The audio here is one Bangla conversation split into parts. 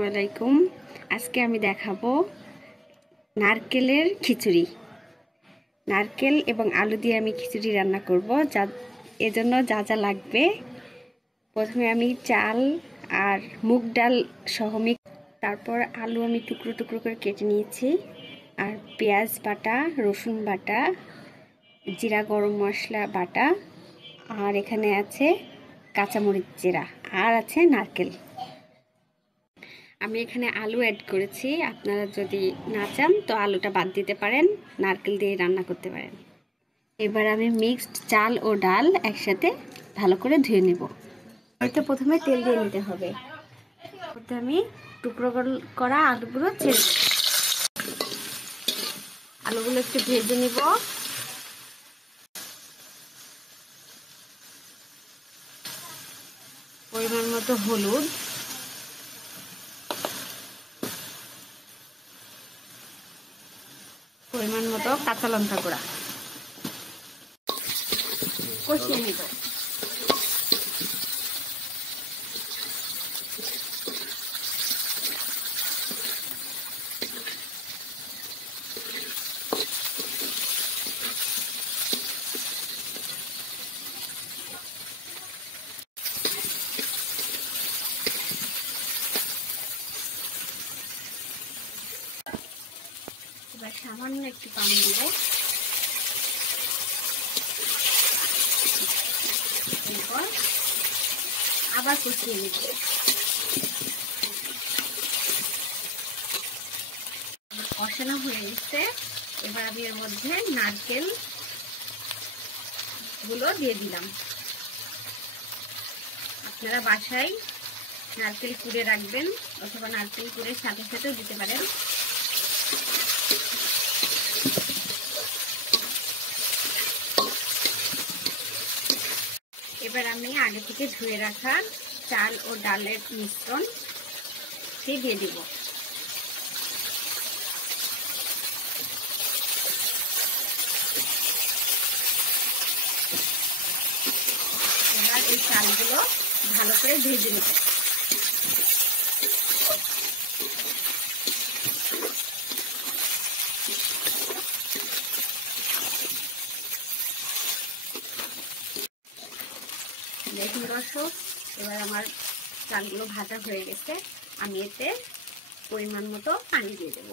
আসসালামাইকুম। আজকে আমি দেখাবো নারকেলের খিচুড়ি। নারকেল এবং আলু দিয়ে আমি খিচুড়ি রান্না করব। এজন্য যা যা লাগবে, প্রথমে আমি চাল আর মুগ ডাল সহ তারপর আলু আমি টুকরো টুকরো করে কেটে নিয়েছি, আর পেঁয়াজ বাটা, রসুন বাটা, জিরা গরম মশলা বাটা, আর এখানে আছে কাঁচামরিচ জিরা, আর আছে নারকেল। আমি এখানে আলু অ্যাড করেছি, আপনারা যদি না চান তো আলুটা বাদ দিতে পারেন, নারকেল দিয়ে রান্না করতে পারেন। এবার আমি মিক্সড চাল ও ডাল একসাথে ভালো করে ধুয়ে নেব। হয়তো প্রথমে তেল দিয়ে নিতে হবে। ওতে আমি টুকরো করা আলুগুলো ছেড়ে দেব। আলুগুলো একটু ভেজে নিব। পরিমাণ মতো হলুদ, পরিমাণ মতো কাঁচা লঙ্কা গুঁড়া কষিয়ে নিব। এবার সামান্য একটু পানি দিব। এরপর আবার কষিয়ে নিব। কষানো হয়ে গেছে। এবার আমি এর মধ্যে নারকেল গুলো দিয়ে দিলাম। আপনারা বাসায় নারকেল কুড়ে রাখবেন, অথবা নারকেল কুড়ে সাথে সাথেও দিতে পারেন। এবার আমি আগে থেকে ধুয়ে রাখা চাল ও ডালের মিশ্রণ দিয়ে দিব। এবার এই চালগুলো ভালো করে ভেজে নেব। দেখুন দর্শক, এবার আমার চালগুলো ভাজা হয়ে গেছে। আমি এতে পরিমাণ মতো পানি দিয়ে দেব।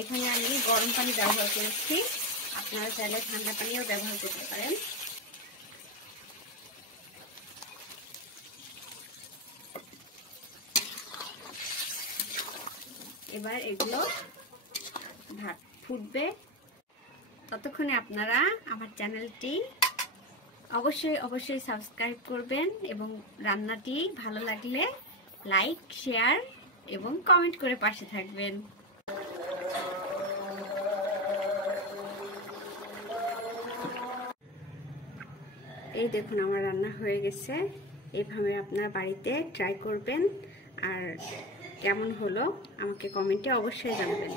এখানে আমি গরম পানি ব্যবহার করেছি, আপনারা চাইলে ঠান্ডা পানিও ব্যবহার করতে পারেন। এবার এগুলো ফুটবে। ততক্ষণে আপনারা আমার চ্যানেলটি অবশ্যই সাবস্ক্রাইব করবেন, এবং রান্নাটি ভালো লাগলে লাইক, শেয়ার এবং কমেন্ট করে পাশে থাকবেন। এই দেখুন আমার রান্না হয়ে গেছে। এইভাবে আপনারা বাড়িতে ট্রাই করবেন, আর কেমন হলো আমাকে কমেন্টে অবশ্যই জানাবেন।